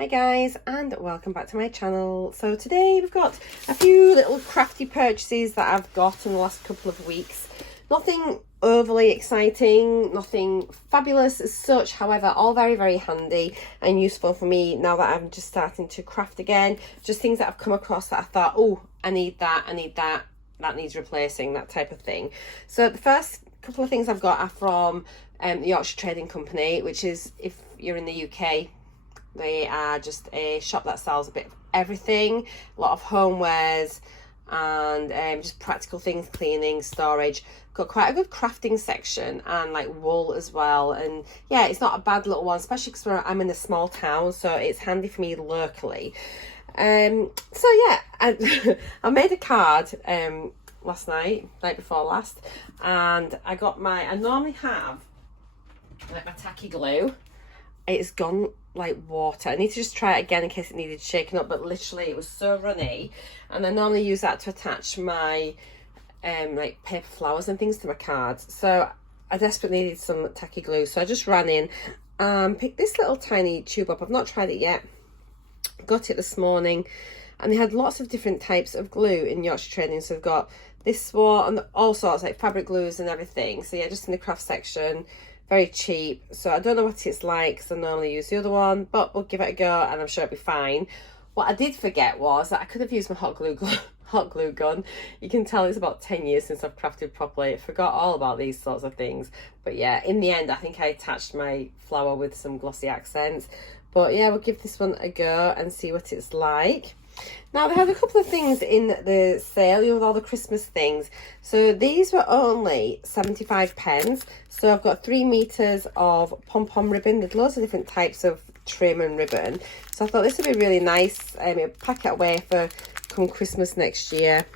Hi guys, and welcome back to my channel. So today we've got a few little crafty purchases that I've got in the last couple of weeks. Nothing overly exciting, nothing fabulous as such, however all very handy and useful for me now that I'm just starting to craft again. Just things that I've come across that I thought, oh, I need that, that needs replacing, that type of thing. So the first couple of things I've got are from the Yorkshire Trading Company, which is, if you're in the UK, they are just a shop that sells a bit of everything, a lot of homewares and just practical things, cleaning, storage. Got quite a good crafting section and like wool as well, and yeah, it's not a bad little one, especially because I'm in a small town, so it's handy for me locally. So yeah, I made a card last night before last, and I normally have like my Tacky Glue. It's gone like water. I need to just try it again in case it needed shaking up, but literally it was so runny, and I normally use that to attach my like paper flowers and things to my cards. So I desperately needed some Tacky Glue, so I just ran in and picked this little tiny tube up. I've not tried it yet, got it this morning, and they had lots of different types of glue in Yorkshire Trading. So we've got this one and all sorts, like fabric glues and everything. So yeah, just in the craft section, very cheap. So I don't know what it's like because I normally use the other one, but we'll give it a go and I'm sure it'll be fine. What I did forget was that I could have used my hot glue gun. You can tell it's about 10 years since I've crafted properly. I forgot all about these sorts of things. But yeah, in the end, I think I attached my flower with some glossy accents. But yeah, we'll give this one a go and see what it's like. Now, they had a couple of things in the sale, with all the Christmas things. So these were only 75 pence. So I've got 3 meters of Pom-Pom Ribbon. There's loads of different types of trim and ribbon. So I thought this would be really nice. Pack it away for come Christmas next year.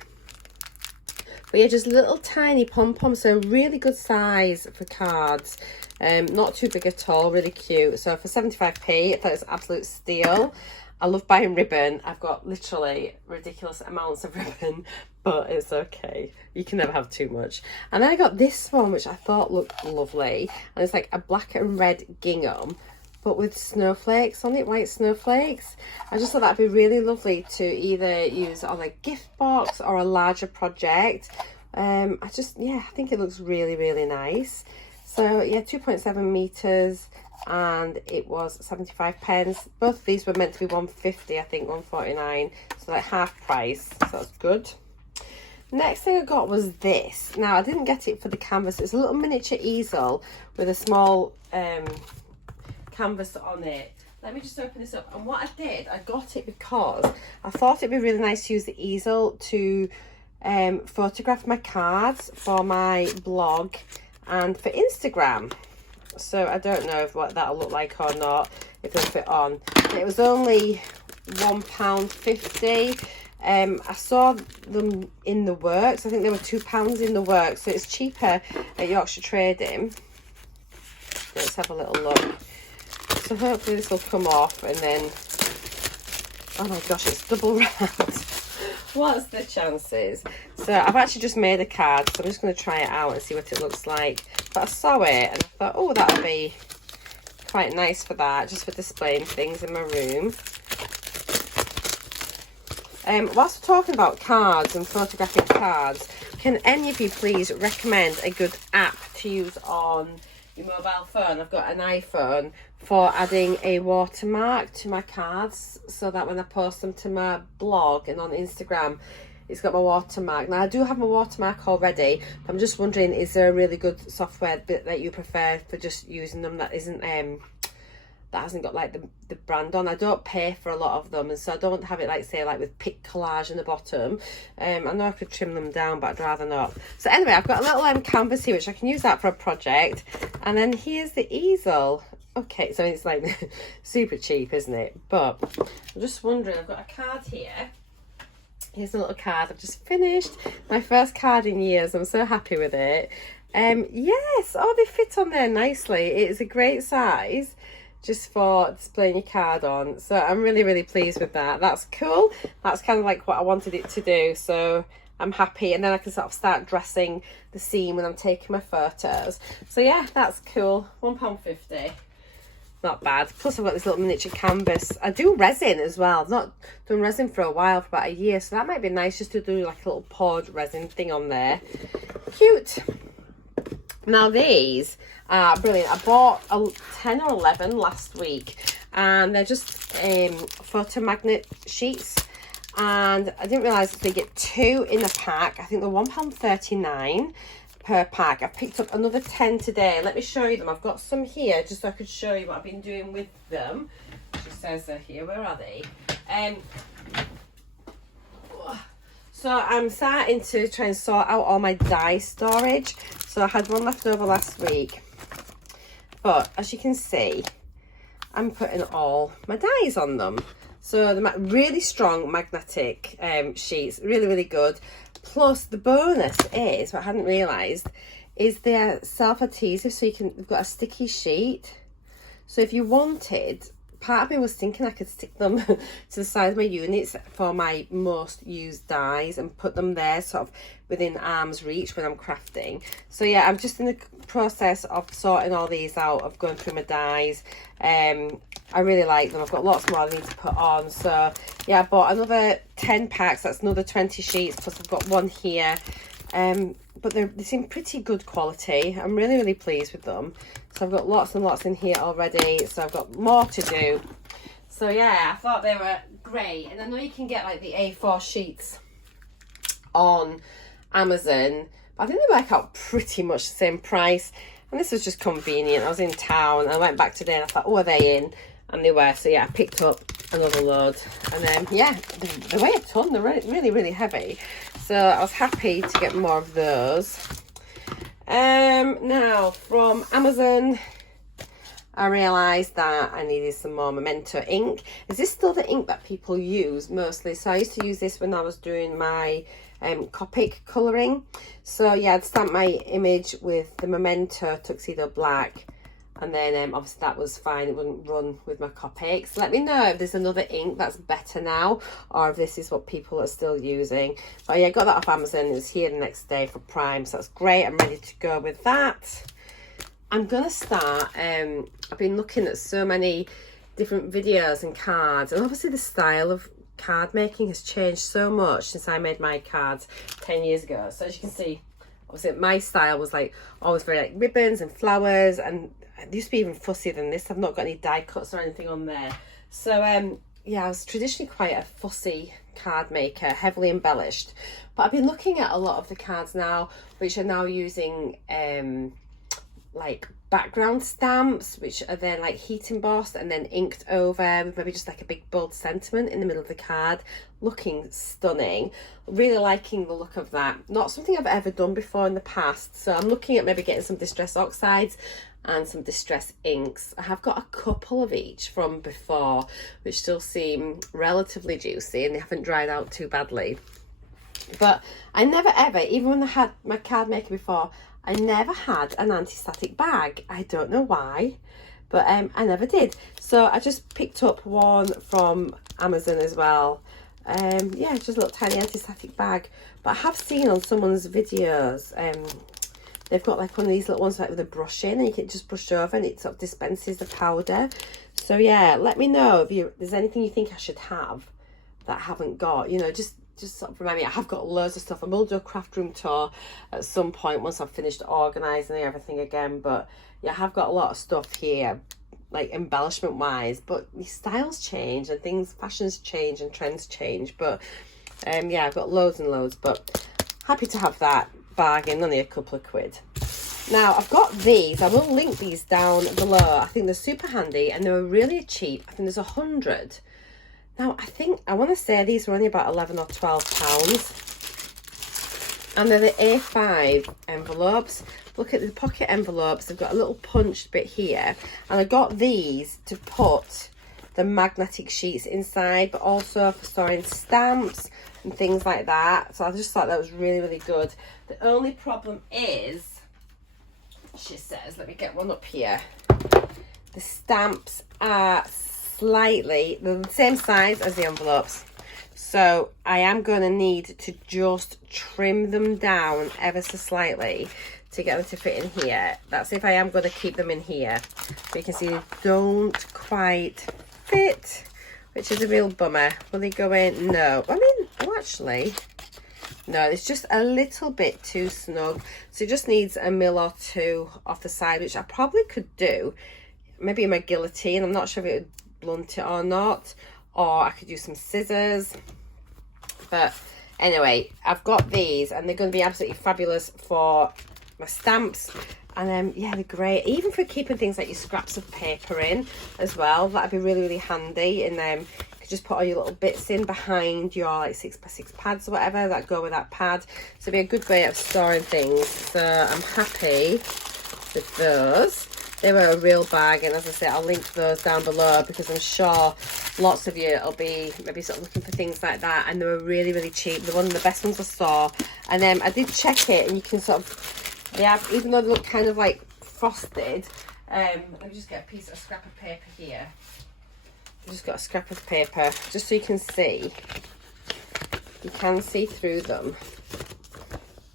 But yeah, just little tiny pom-poms, so really good size for cards. Not too big at all, really cute. So for 75p, I thought it was absolute steal. I love buying ribbon. I've got literally ridiculous amounts of ribbon, but it's okay. You can never have too much. And then I got this one, which I thought looked lovely. And it's like a black and red gingham, but with snowflakes on it, white snowflakes. I just thought that'd be really lovely to either use on a gift box or a larger project. I think it looks really nice. So yeah, 2.7 meters. And it was 75 pence. Both of these were meant to be 150, I think 149, so like half price, so that's good. Next thing I got was this. Now I didn't get it for the canvas. It's a little miniature easel with a small canvas on it. Let me just open this up. And what I did, I got it because I thought it'd be really nice to use the easel to photograph my cards for my blog and for Instagram. So I don't know what that'll look like or not, if it'll fit on. It was only £1.50. I saw them in the works. I think they were £2 in the works, so it's cheaper at Yorkshire Trading. Let's have a little look. So hopefully this will come off, and then, oh my gosh, it's double round. What's the chances? So I've actually just made a card, so I'm just going to try it out and see what it looks like. But I saw it and I thought, oh, that'll be quite nice for that, just for displaying things in my room. Whilst we're talking about cards and photographing cards, can any of you please recommend a good app to use on your mobile phone? I've got an iPhone, for adding a watermark to my cards so that when I post them to my blog and on Instagram, it's got my watermark. Now I do have my watermark already, but I'm just wondering, is there a really good software that you prefer for just using them that isn't that hasn't got like the brand on? I don't pay for a lot of them, and so I don't have it like, say, like with pick collage in the bottom. I know I could trim them down, but I'd rather not. So anyway, I've got a little canvas here, which I can use that for a project. And then here's the easel. Okay, so it's like super cheap, isn't it? But I'm just wondering, I've got a card here. Here's a little card. I've just finished my first card in years. I'm so happy with it. Yes, oh, they fit on there nicely. It is a great size just for displaying your card on. So I'm really pleased with that. That's cool. That's kind of like what I wanted it to do. So I'm happy, and then I can sort of start dressing the scene when I'm taking my photos. So yeah, that's cool. £1.50. not bad. Plus I've got this little miniature canvas. I do resin as well. I've not done resin for a while, for about a year, so that might be nice just to do like a little poured resin thing on there. Cute. Now these are brilliant. I bought 10 or 11 last week, and they're just photo magnet sheets, and I didn't realise that they get 2 in a pack. I think they're £1.39 per pack. I've picked up another 10 today. Let me show you them. I've got some here just so I could show you what I've been doing with them. She says they're here. Where are they? So I'm starting to try and sort out all my die storage. So I had one left over last week, but as you can see, I'm putting all my dies on them. So they're really strong magnetic sheets, really good. Plus the bonus is, what I hadn't realised, is they're self-adhesive, so you've got a sticky sheet. So if you wanted, part of me was thinking I could stick them to the side of my units for my most used dies and put them there sort of within arm's reach when I'm crafting. So yeah, I'm just in the process of sorting all these out, of going through my dies. I really like them. I've got lots more I need to put on. So yeah, I bought another 10 packs. That's another 20 sheets, plus I've got one here. But they seem pretty good quality. I'm really pleased with them. So I've got lots and lots in here already, so I've got more to do. So yeah, I thought they were great. And I know you can get like the A4 sheets on Amazon, but I think they work out pretty much the same price. And this was just convenient. I was in town, I went back today and I thought, oh, are they in? And they were. So yeah, I picked up another load, and then yeah, they weigh a ton. They're really heavy, so I was happy to get more of those. Now from Amazon, I realised that I needed some more Memento ink. Is this still the ink that people use mostly? So I used to use this when I was doing my Copic colouring. So yeah, I'd stamp my image with the Memento Tuxedo Black, and then obviously that was fine. It wouldn't run with my Copic. So let me know if there's another ink that's better now, or if this is what people are still using. But yeah, I got that off Amazon. It was here the next day for Prime, so that's great. I'm ready to go with that. I'm gonna start, I've been looking at so many different videos and cards, and obviously the style of card making has changed so much since I made my cards 10 years ago. So as you can see, obviously my style was like always very like ribbons and flowers, and it used to be even fussier than this. I've not got any die cuts or anything on there. So yeah, I was traditionally quite a fussy card maker, heavily embellished. But I've been looking at a lot of the cards now, which are now using like background stamps, which are then like heat embossed and then inked over with maybe just like a big bold sentiment in the middle of the card, looking stunning. Really liking the look of that. Not something I've ever done before in the past, so I'm looking at maybe getting some distress oxides and some distress inks. I have got a couple of each from before, which still seem relatively juicy and they haven't dried out too badly. But I never ever, even when I had my card maker before, I never had an anti-static bag. I don't know why, but I never did. So I just picked up one from Amazon as well. Yeah, just a little tiny anti-static bag. But I have seen on someone's videos, they've got like one of these little ones like with a brush in, and you can just brush over and it sort of dispenses the powder. So yeah, let me know if there's anything you think I should have that I haven't got. You know, just sort of remind me. I have got loads of stuff. I will do a craft room tour at some point once I've finished organising everything again. But yeah, I have got a lot of stuff here, like embellishment wise. But the styles change and things, fashions change and trends change. But yeah, I've got loads and loads. But happy to have that bargain, only a couple of quid. Now I've got these. I will link these down below. I think they're super handy and they were really cheap. I think there's 100. Now, I want to say these were only about 11 or 12 pounds. And they're the A5 envelopes. Look at the pocket envelopes. They've got a little punched bit here. And I got these to put the magnetic sheets inside, but also for storing stamps and things like that. So I just thought that was really good. The only problem is, she says, let me get one up here. The stamps are slightly the same size as the envelopes, so I am going to need to just trim them down ever so slightly to get them to fit in here. That's if I am going to keep them in here. But you can see they don't quite fit, which is a real bummer. Will they go in? No. I mean, oh, actually, no, it's just a little bit too snug. So it just needs a mil or two off the side, which I probably could do. Maybe in my guillotine. I'm not sure if it would blunt it or not. Or I could use some scissors. But anyway, I've got these and they're going to be absolutely fabulous for my stamps. And yeah, they're great, even for keeping things like your scraps of paper in as well. That'd be really, really handy. And then you could just put all your little bits in behind your like 6x6 pads or whatever that go with that pad. So it'd be a good way of storing things. So I'm happy with those. They were a real bargain. As I say, I'll link those down below because I'm sure lots of you will be maybe sort of looking for things like that, and they were really, really cheap. They're one of the best ones I saw. And I did check it, and you can sort of, they have, even though they look kind of like frosted, let me just get a scrap of paper here. I've just got a scrap of paper just so you can see. You can see through them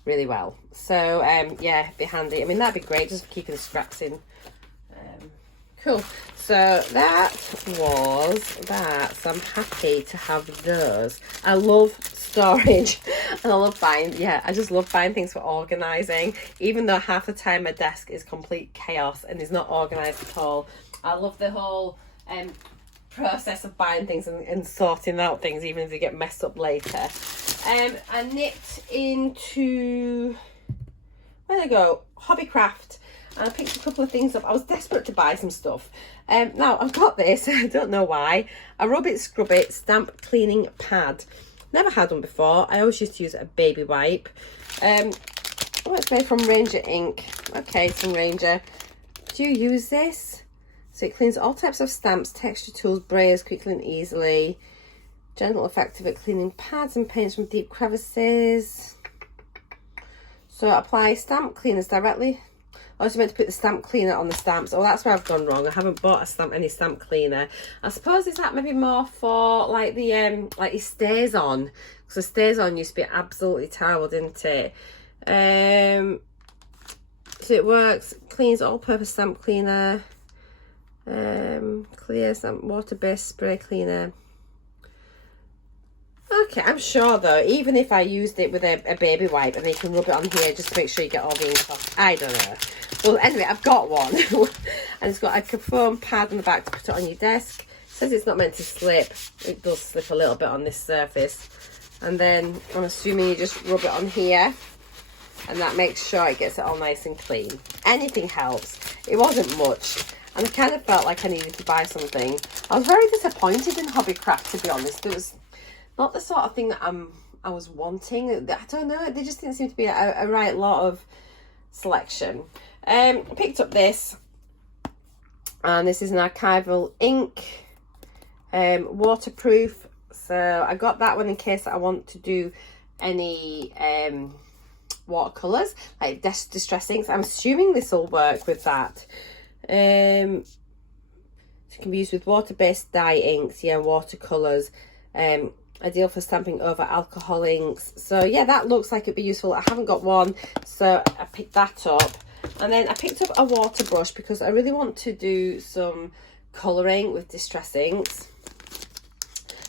really well. So yeah, it'd be handy. I mean, that'd be great just for keeping the scraps in. Cool. So that was that. So I'm happy to have those. I love storage and I love buying, yeah, I just love buying things for organising, even though half the time my desk is complete chaos and is not organised at all. I love the whole process of buying things and sorting out things, even if they get messed up later. I nipped into, where did I go? Hobbycraft. And I picked a couple of things up. I was desperate to buy some stuff. Now I've got this, I don't know why, a Rub It Scrub It stamp cleaning pad. Never had one before. I always used to use a baby wipe. Oh, it's made from Ranger ink. Okay, it's from Ranger. Do you use this? So it cleans all types of stamps, texture tools, brayers quickly and easily. Gentle, effective at cleaning pads and paints from deep crevices. So apply stamp cleaners directly. I was meant to put the stamp cleaner on the stamps. Oh, that's where I've gone wrong. I haven't bought any stamp cleaner. I suppose is that maybe more for like the like it stays on, because the stays on used to be absolutely terrible, didn't it? So it works, cleans all-purpose stamp cleaner, clear stamp water-based spray cleaner. Okay, I'm sure though, even if I used it with a baby wipe and then you can rub it on here just to make sure you get all the ink off. I don't know. Well, anyway, I've got one. And it's got like a foam pad on the back to put it on your desk. It says it's not meant to slip. It does slip a little bit on this surface. And then I'm assuming you just rub it on here. And that makes sure it gets it all nice and clean. Anything helps. It wasn't much. And I kind of felt like I needed to buy something. I was very disappointed in Hobbycraft, to be honest. It was not the sort of thing that I was wanting. I don't know. There just didn't seem to be a right lot of selection. I picked up this, and this is an archival ink, waterproof. So I got that one in case I want to do any watercolors, like distress inks. I'm assuming this will work with that. It can be used with water-based dye inks, yeah, watercolors. Ideal for stamping over alcohol inks. So yeah, that looks like it'd be useful. I haven't got one, so I picked that up. And then I picked up a water brush because I really want to do some colouring with distress inks.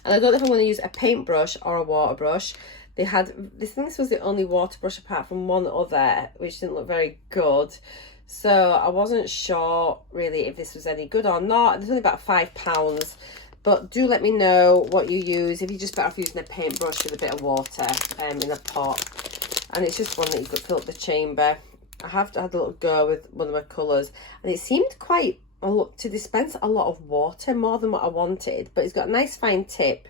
And I don't know if I'm going to use a paintbrush or a water brush. They had, this was the only water brush apart from one other, which didn't look very good. So I wasn't sure really if this was any good or not. It's only about £5. But do let me know what you use. If you're just better off using a paintbrush with a bit of water in a pot. And it's just one that you could fill up the chamber. I have had a little go with one of my colours. And it seemed quite, to dispense a lot of water, more than what I wanted. But it's got a nice fine tip.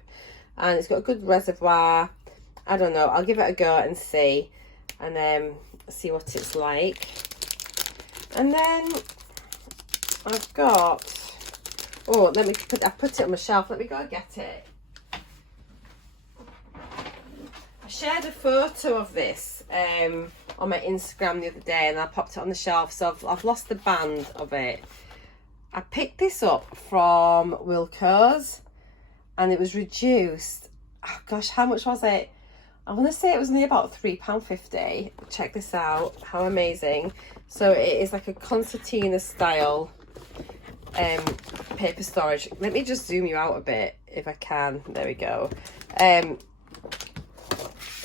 And it's got a good reservoir. I don't know. I'll give it a go and see. And see what it's like. And then I've got... Oh, I put it on my shelf. Let me go and get it. I shared a photo of this on my Instagram the other day, and I popped it on the shelf. So I've lost the band of it. I picked this up from Wilko's, and it was reduced. Oh gosh, how much was it? I want to say it was only about £3.50. Check this out, how amazing. So it is like a concertina style paper storage. Let me just zoom you out a bit if I can. There we go.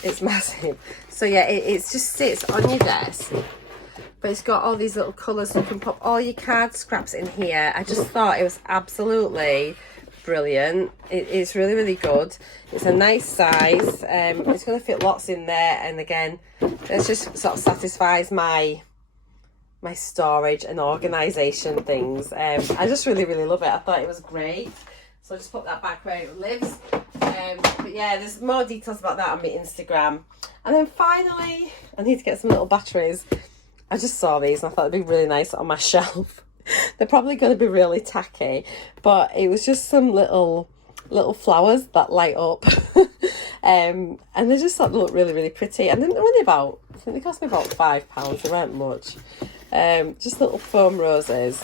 It's massive. So yeah, it just sits on your desk, but it's got all these little colours, so you can pop all your card scraps in here. I just thought it was absolutely brilliant. It's really, really good. It's a nice size. It's going to fit lots in there, and again, it just sort of satisfies my storage and organisation things. I just really, really love it. I thought it was great. So I'll just put that back where it lives. But yeah, there's more details about that on my Instagram. And then finally, I need to get some little batteries. I just saw these and I thought it'd be really nice on my shelf. They're probably going to be really tacky, but it was just some little flowers that light up. And they just sort of look really, really pretty. And then they're only about, I think they cost me about £5. They weren't much. Just little foam roses.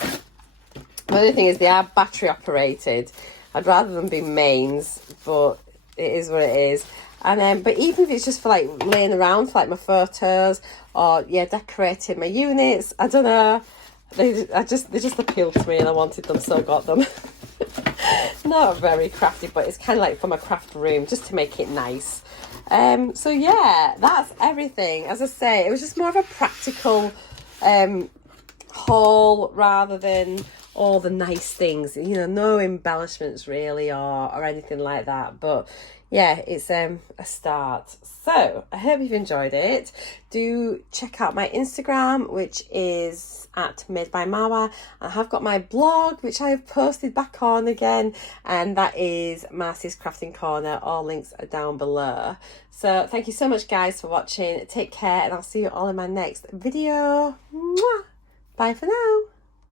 The other thing is they are battery operated. I'd rather them be mains, but it is what it is. And but even if it's just for like laying around for like my photos, or yeah, decorating my units, I don't know, they just appealed to me and I wanted them, so I got them. Not very crafty, but it's kind of like for my craft room, just to make it nice. So yeah, that's everything. As I say, it was just more of a practical haul rather than all the nice things, you know, no embellishments really or anything like that. But yeah, it's a start. So I hope you've enjoyed it. Do check out my Instagram, which is at Made by Mawa. I have got my blog, which I have posted back on again, and that is Marcy's Crafting Corner. All links are down below. So thank you so much, guys, for watching. Take care, and I'll see you all in my next video. Mwah! Bye for now.